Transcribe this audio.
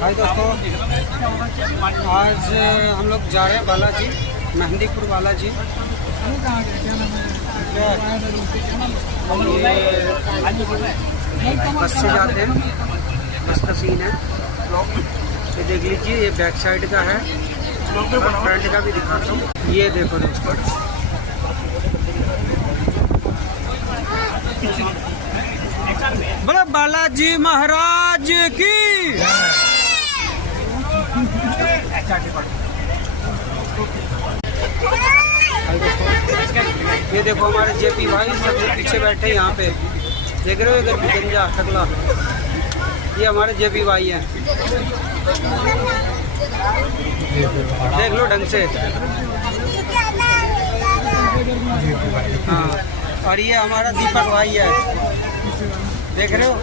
हाय दोस्तों, आज हम लोग जा रहे हैं बालाजी, मेहंदीपुर बालाजी। बस से जाते हैं, बस का सीन है। ये देख लीजिए, ये बैक साइड का है और फ्रंट का भी दिखाता हूँ। ये देखो दोस्तों, बोलो बालाजी महाराज की। ये देखो हमारे जेपी भाई सबसे पीछे बैठे यहाँ पे, देख रहे हो इधर भी गंजा टकला, ये हमारे जेपी भाई हैं। देख लो ढंग से। हाँ, और ये हमारा दीपक भाई है, देख रहे हो।